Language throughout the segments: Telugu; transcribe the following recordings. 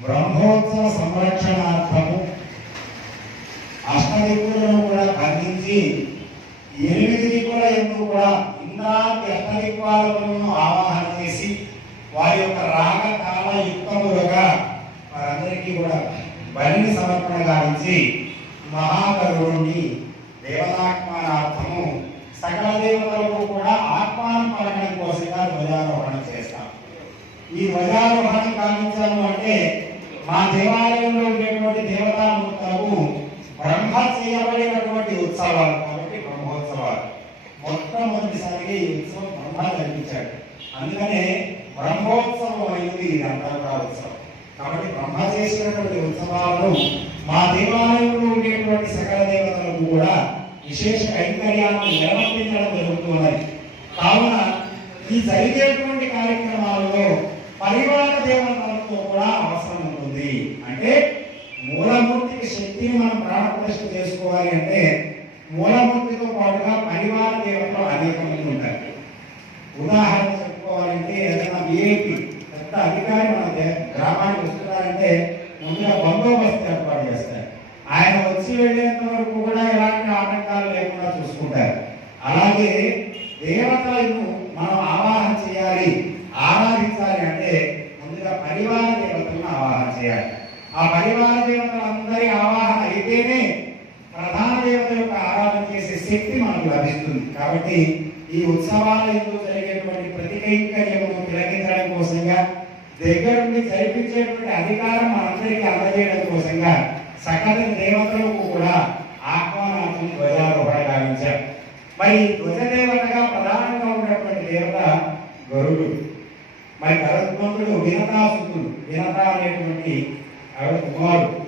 బ్రహ్మోత్సవ సంరక్షణార్థము అష్టదిక్కులను కూడా ఖండించి ఎనిమిది దిక్కుల ఎందుకు కూడా ఇంద్రాది అష్టదిక్పాలకులను ఆవాహన చేసి వారి యొక్క రాగ కాల యుక్తములుగా వారందరికీ కూడా బలిని సమర్పణ గావించి మహాకరుణుని దేవతాత్మానార్థము సకల దేవతలకు కూడా ఆత్మాను పలకడం కోసంగా ధ్వజారోహణ చేస్తాం. ఈ ధ్వజారోహణ కావించాము అంటే మా దేవాలయంలో ఉండేటువంటి దేవతామూర్తులకు బ్రహ్మ చేయబడినటువంటి ఉత్సవాలు కాబట్టి బ్రహ్మోత్సవాలు. మొట్టమొదటిసారిగా ఈ ఉత్సవం బ్రహ్మ కల్పించాడు అందుకనే బ్రహ్మోత్సవం అయింది ఇది అంతర్గా ఉత్సవం. కాబట్టి బ్రహ్మ చేసినటువంటి ఉత్సవాలను మా దేవాలయంలో ఉండేటువంటి సకల దేవతలకు కూడా విశేష కైంకర్యాలను నిర్వర్తించడం జరుగుతున్నది. కావున ఈ జరిగేటువంటి కార్యక్రమాలలో పరివార దేవతలతో కూడా అవసరం ఉంది. అంటే మూలమూర్తికి శక్తిని మనం ప్రాణప్రతిష్ఠ చేసుకోవాలి అంటే మూలమూర్తితో పాటుగా పరివార దేవతలు అనేక మంది ఉంటారు. ఉదాహరణ చెప్పుకోవాలంటే ఏదైనా విఐపి పెద్ద అధికారి మన గ్రామానికి వస్తున్నారంటే ముందుగా బందోబస్తు ఏర్పాటు చేస్తారు. ఆయన వచ్చి వెళ్ళేంత వరకు కూడా ఎలాంటి ఆటంకాలు లేకుండా చూసుకుంటారు. అలాగే దేవతలను మనం ఆవాహన చేయాలి ఆరాధించాలి అంటే ముందుగా పరివార చేయాలి. ఆ పరివార దేవతలందరి ఆవాహన అయితేనే ప్రధాన దేవత యొక్క ఆరాధన చేసే శక్తి మనకు లభిస్తుంది. కాబట్టి ఈ ఉత్సవాల ఎందుకు జరిగేటువంటి ప్రతి కైంకర్యమును తిలకించడం కోసంగా దగ్గర నుండి జరిపించేటువంటి అధికారం మనందరికీ అందజేయడం కోసంగా సకల దేవతలకు కూడా ఆహ్వానార్థం ధ్వజారోహణ గావించారు మరి ధ్వజ దేవతగా ప్రధానంగా ఉన్నటువంటి దేవత గరుడు. మరి భరద్వంతుడు వినతాసుకుడు వినత అనేటువంటి ఆవిడ కుమారుడు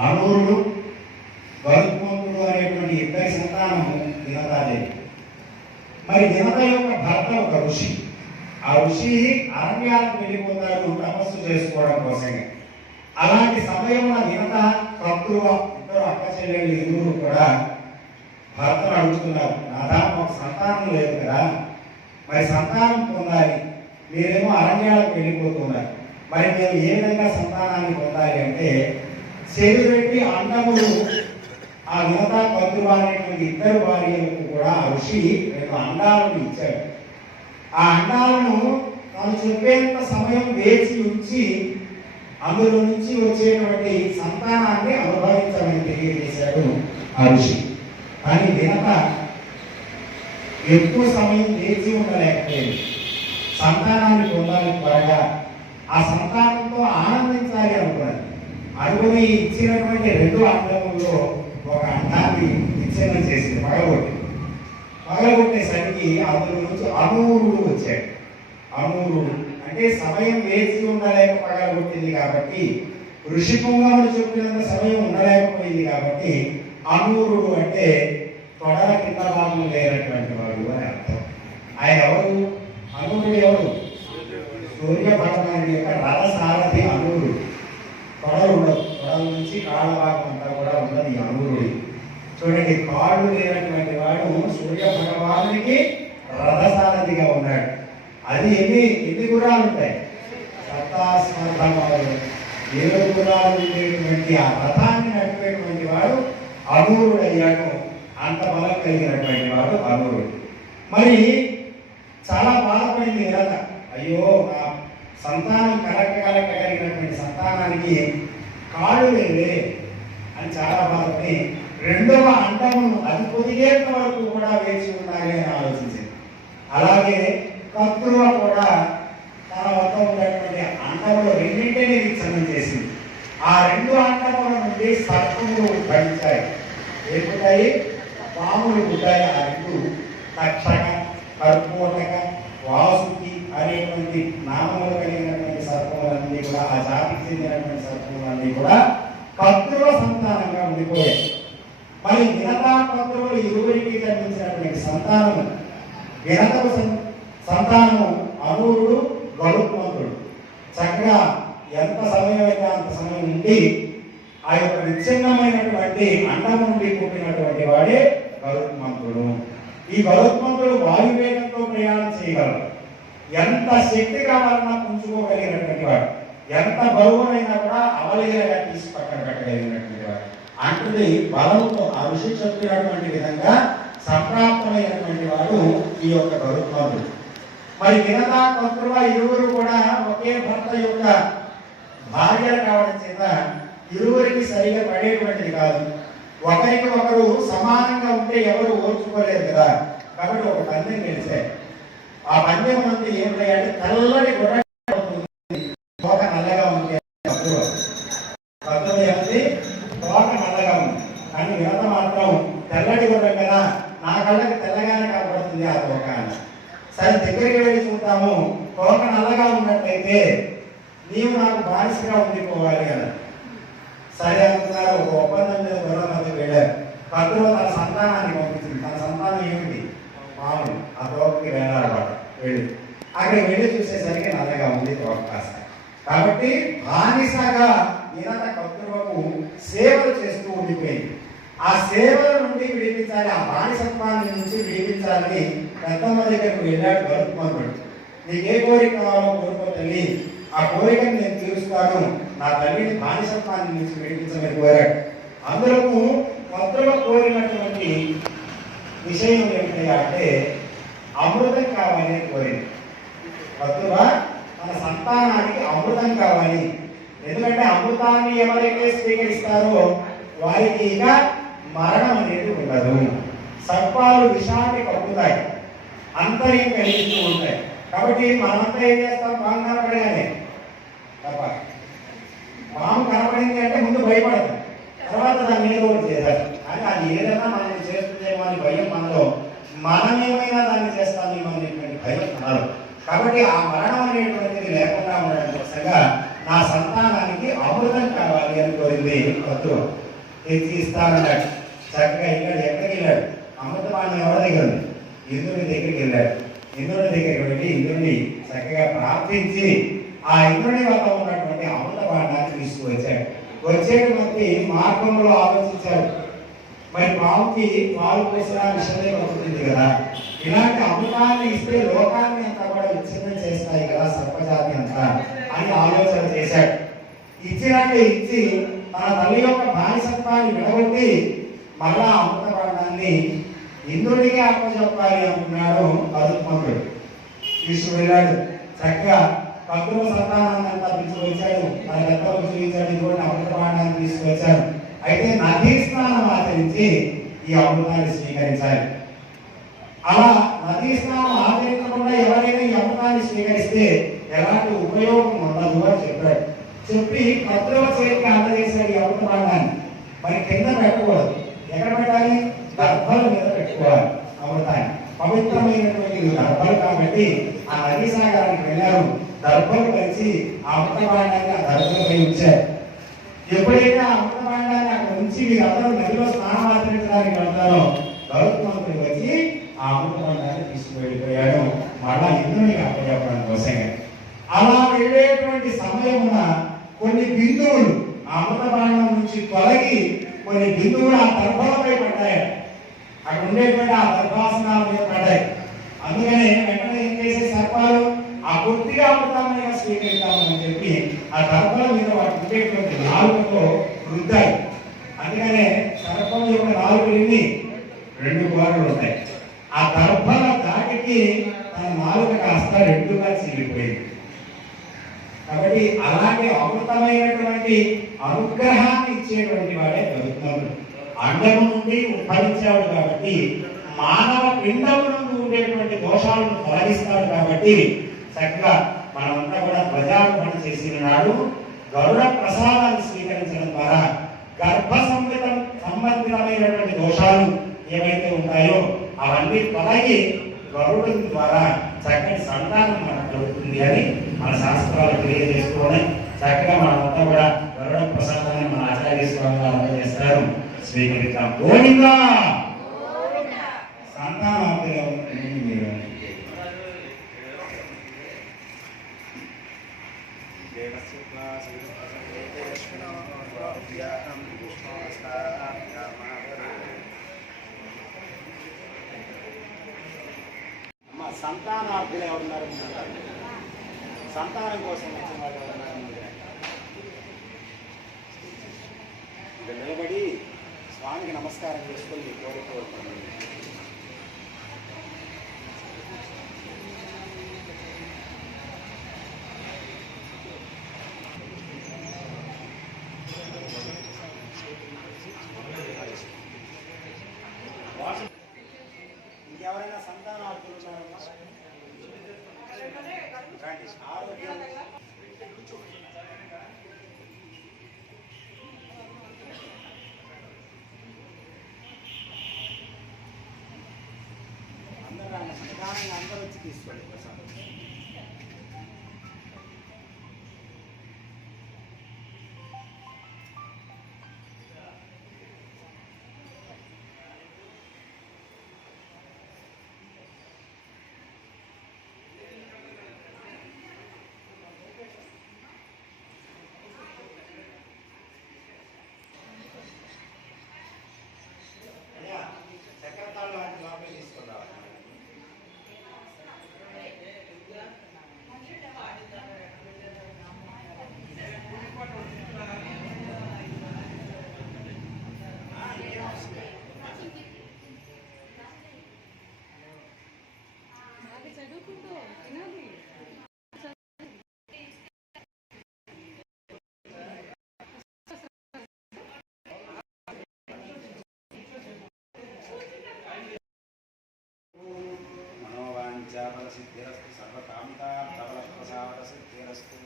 అనూరుడు భరద్వంతుడు అనేటువంటి ఇద్దరి సంతానము వినతాదేవి మరి వినత యొక్క భర్త ఒక ఋషి. ఆ ఋషి అరణ్యాలకు వెళ్ళిపోతారు తపస్సు చేసుకోవడం కోసమే. అలాంటి సమయంలో వినత కత్తువ ఇద్దరు అక్క చెల్లెళ్ళు ఇరువురు కూడా భర్తను అడుగుతున్నారు. నాదా మాకు సంతానం లేదు కదా. మరి సంతానం పొందాలి. మీరేమో అరణ్యాలకు వెళ్ళిపోతున్నారు. మరి మేము ఏ విధంగా సంతానాన్ని పొందాలి అంటే చెవి పెట్టి అండములు ఆ వినతా కత్తువ అనేటువంటి ఇద్దరు భార్యలకు కూడా ఋషి రెండు అండాలను ఇచ్చాడు. ఆ అండాలను తాను చెప్పేంత సమయం వేచి ఉంచి అందులో నుంచి వచ్చేటువంటి సంతానాన్ని అనుభవించమని తెలియజేశాడు ఆ ఋషి. కానీ వినత ఎక్కువ సమయం వేచి ఉండలేకపోయింది సంతానాన్ని పొందాలి త్వరగా. ఆ సంతానంతో ఆనందించాలి అనుకున్నది అనుకుని ఇచ్చినటువంటి రెండు అండముల్లో ఒక అండాన్ని విచ్ఛిన్నం చేసింది పగలగొట్టి. పగలగొట్టేసరికి అందులో నుంచి అనూరుడు వచ్చాడు. అనూరుడు అంటే సమయం వేచి ఉండలేక పగలగొట్టింది కాబట్టి ఋషి చెప్పినంత సమయం ఉండలేకపోయింది కాబట్టి అనూరుడు అంటే తొడల కింద భాగం లేనటువంటి వాడు అని అర్థం. ఆయన ఎవరు? అనూరుడు ఎవరు? సూర్య భగవానుడి యొక్క రథసారథి అనూరుడు ఉండదు ఉండవు. నుంచి కాళ్ళ భాగం అంతా కూడా ఉన్నది ఈ చూడండి కాళ్ళు లేనటువంటి వాడు సూర్య భగవానుడికి రథసారథిగా ఉన్నాడు. అది ఎన్ని ఎన్ని గుణాలు ఉంటాయి? సత్తాస్మర్థమాలు ఏడు గుణాలు ఉండేటువంటి ఆ రథాన్ని నడిపేటువంటి వాడు అనూరుడు అయ్యాడు అంత బలం కలిగినటువంటి వాడు అనూరుడు మరి చాలా బాధపడింది రథ అయ్యో నా సంతానం కరెక్ట్ కలక కలిగినటువంటి సంతానానికి కాళ్ళు లేవే అని చాలా బాధపడి రెండవ అండము అది పొదిగేంత వరకు కూడా వేచి ఉండాలి అని ఆలోచించింది అలాగే కత్రువ కూడా తన వద్ద ఉన్నటువంటి అండములు రెండింటినీ విచ్ఛిన్నం చేసింది. ఆ రెండు అండముల నుండి సర్పములు భరించాయి ఏముంటాయి? పాములు ఉంటాయి. ఆ రెండు తక్షణ కర్పూటక వాసుకి అనేటువంటి నామములు కలిగినటువంటి సర్పములన్నీ కూడా ఆ జాతికి చెందినటువంటి సర్పములన్నీ కూడా పత్రుల సంతానంగా ఉండిపోయాయి. మరి వినతా పత్రులు ఇరువురికి జన్మించినటువంటి సంతానము వినతకు సంతానము అనూరుడు గరుత్మంతుడు. చక్కగా ఎంత సమయం అయితే అంత సమయం ఉండి ఆ యొక్క విచ్ఛిన్నమైనటువంటి అండం నుండి పుట్టినటువంటి వాడే గరుత్మంతుడు. ఈ గరుత్మంతుడు వాయువేగంతో ప్రయాణం చేయగలరు ఎంత శక్తి కావాలన్నా పుంజుకోగలిగినటువంటి వాడు. ఎంత బరువునైనా కూడా అవలీలగా తీసి పక్కన పెట్టగలిగినటువంటి వాడు. అంటే బలంతో ఆ విధంగా సంప్రాప్తమైనటువంటి వాడు ఈ యొక్క గరుత్మంతుడు మరి మిగతా కర్తృవ ఇరువురు కూడా ఒకే భర్త యొక్క భార్యలు కావడం చేత ఇరువురికి సరిగా పడేటువంటిది కాదు. ఒకరికి ఒకరు సమానంగా ఉంటే ఎవరు ఓర్చుకోలేరు కదా. కాబట్టి ఒక పందెం గెలిచారు ఆ పందెం మంది ఏమిటంటే తెల్లటి గుర్ర తోక నల్లగా ఉంది. కర్తృవ కర్తృవ ఏమిటి తోక నల్లగా ఉంది. కానీ యువత మాత్రం తెల్లటి గుర్రం కదా. నా కళ్ళకి తెల్లగానే కనపడుతుంది ఆ తోక అని సరే దగ్గరికి వెళ్ళి చూద్దాము. తోక నల్లగా ఉన్నట్లయితే నీవు నాకు బానిసగా ఉండిపోవాలి కదా. సరే అనుకున్నారు ఒక ఒప్పందం మీద గుర్రం వెళ్ళారు కత్తులో తన సంతానాన్ని పంపించింది. తన సంతానం ఏమిటి? మామూలు ఆ తోటకి వెళ్ళాలన్నమాట వెళ్ళి. అక్కడ వెళ్ళి చూసేసరికి నల్లగా ఉంది తోక కాస్త కాబట్టి బానిసగా నిరత కర్తృవకు సేవలు చేస్తూ ఉండిపోయింది. ఆ సేవల నుండి విడిపించాలి ఆ బానిసత్వాన్ని నుంచి విడిపించాలని పెద్దమ్మ దగ్గరకు వెళ్ళాడు గరుత్మంతుడు నీకు ఏ కోరిక కావాలో కోరుకో తల్లి. ఆ కోరికను నేను తీరుస్తాను. నా తల్లిని బానిసత్వాన్ని నుంచి విడిపించమని కోరాడు. అందులో భద్రమ కోరినటువంటి విషయం ఏమిటి అంటే అమృతం కావాలని కోరింది భద్రమ? మన సంతానానికి అమృతం కావాలి. ఎందుకంటే అమృతాన్ని ఎవరైతే స్వీకరిస్తారో వారికి ఇక మరణం అనేది ఉండదు. సర్పాలు విషాన్ని కప్పుతాయి. అంతర్యం కలిగిస్తూ ఉంటాయి. కాబట్టి మనమంతా ఏం చేస్తాం? బాగా కనపడగానే. తప్ప. పాము కనపడింది అంటే ముందు భయపడదు తర్వాత దాన్ని ఏదో ఒకటి చేయాలి. కానీ అది ఏదైనా మనం చేస్తుందేమో అని భయం మనలో. మనం ఏమైనా దాన్ని చేస్తామేమో అనేటువంటి భయం మనలో. కాబట్టి ఆ మరణం అనేటువంటిది లేకుండా ఉండడం కోసంగా నా సంతానానికి అమృతం కావాలి అని కోరింది భక్తుడు. తెచ్చి ఇస్తానన్నాడు. చక్కగా వెళ్ళాడు ఎక్కడికి వెళ్ళాడు? అమృతపానం ఎవరి దగ్గర ఉంది? ఇంద్రుడి దగ్గరికి వెళ్ళాడు. ఇంద్రుడి దగ్గరికి వెళ్ళి ఇంద్రుడిని చక్కగా ప్రార్థించి ఆ ఇంద్రుడి వల్ల ఉన్నటువంటి అమృత పాఠాన్ని తీసుకువచ్చాడు. వచ్చేటువంటి మార్గంలో ఆలోచించారు. మరి పాముకి పాలు పోసిన విషయమే వస్తుంది కదా. ఇలాంటి అమృతాన్ని ఇస్తే లోకాన్ని అంతా కూడా విచ్ఛిన్నం చేస్తాయి కదా సర్పజాతి అంతా అని ఆలోచన చేశాడు ఇచ్చినట్టు ఇచ్చి తన తల్లి యొక్క బానిసత్వాన్ని విడగొట్టి మళ్ళా అమృత పాఠాన్ని ఇంద్రుడికి అప్పచెప్పాలి అనుకున్నాడు గరుత్మంతుడు కృష్ణుడు వెళ్ళాడు చక్కగా భక్తుల సంతానాన్ని అంతా తీసుకొచ్చాడు తన పెద్దలకు చూపించాడు ఇంకోటి తీసుకొచ్చాడు అయితే నదీ స్నానం ఆచరించి ఈ అమృతాన్ని స్వీకరించాలి. అలా నదీ స్నానం ఆచరించకుండా ఎవరైనా ఈ అమృతాన్ని స్వీకరిస్తే ఎలాంటి ఉపయోగం ఉండదు అని చెప్పాడు. చెప్పి కత్తుల చేతికి అందజేశాడు ఈ అమృతమాణాన్ని మరి కింద పెట్టకూడదు. ఎక్కడ పెట్టాలి? గర్భాల మీద పెట్టుకోవాలి అమృతాన్ని. పవిత్రమైనటువంటి గర్భాలు కాబట్టి ఆ నదీ సాగరానికి వెళ్ళారు. దర్భలు వచ్చి ఆ అమృత పాఠాన్ని ఆ దర్భలపై ఉంచారు. ఎప్పుడైతే ఆ అమృత పాఠాన్ని అక్కడ ఉంచి వీరందరూ నదిలో స్నానం ఆచరించడానికి వెళ్తారో గౌతమంతుడు వచ్చి ఆ అమృత పాఠాన్ని తీసుకువెళ్ళిపోయాడు మళ్ళా ఇంద్రునికి అప్పచెప్పడం కోసమే. అలా వెళ్ళేటువంటి సమయమున కొన్ని బిందువులు ఆ అమృత బాణం నుంచి తొలగి కొన్ని బిందువులు ఆ దర్భలపై పడ్డాయి. అక్కడ ఉండేటువంటి ఆ దర్భాసనాల మీద పడ్డాయి. అందుకనే వెంటనే ఏం చేసే సర్పాలు? ఆ కొద్దిగా అమృతాన్ని స్వీకరిస్తామని చెప్పి ఆ దర్భల మీద వాటి ఉండేటువంటి నాలుగుతో రుద్దాయి అందుకనే సర్పం యొక్క నాలుగు ఎన్ని రెండు గోడలు ఉంటాయి. ఆ దర్భల దాటికి తన నాలుక కాస్త రెండుగా చీలిపోయింది. కాబట్టి అలాగే అమృతమైనటువంటి అనుగ్రహాన్ని ఇచ్చేటువంటి వాడే గరుత్మంతుడు అండము నుండి ఉద్భవించాడు కాబట్టి మానవ పిండము నుండి ఉండేటువంటి దోషాలను తొలగిస్తాడు కాబట్టి చక్కగా మనమంతా కూడా ధ్వజారోహణ చేసిన నాడు గరుడ ప్రసాదాన్ని స్వీకరించడం ద్వారా గర్భ సంబంధం సంబంధితమైనటువంటి దోషాలు ఏవైతే ఉంటాయో అవన్నీ తొలగి గరుడు ద్వారా చక్కని సంతానం మనకు కలుగుతుంది అని మన శాస్త్రాలు తెలియజేసుకొని చక్కగా మనమంతా కూడా గరుడ ప్రసాదాన్ని మన ఆచార్య స్వామి చేస్తారు స్వీకరిద్దాం. గోవిందా సంతానార్థిగా ఉన్నటువంటి మీరు సంతానార్థులు ఎవరున్నారు ముందున్నారు సంతానం కోసం వచ్చిన వాళ్ళు ఎవరున్నారు నిలబడి స్వామికి నమస్కారం చేసుకొని కోరుకోవాలి కోరిక కోరుకోండి ఇంకెవరైనా సంతానార్థులు ఉన్నారమ్మా రండి ఆరోగ్యం అందరూ రండి. నిదానంగా అందరూ వచ్చి సిద్ధిరస్తు సర్వకాంతార్థవల ప్రసాద సిద్ధిరస్తు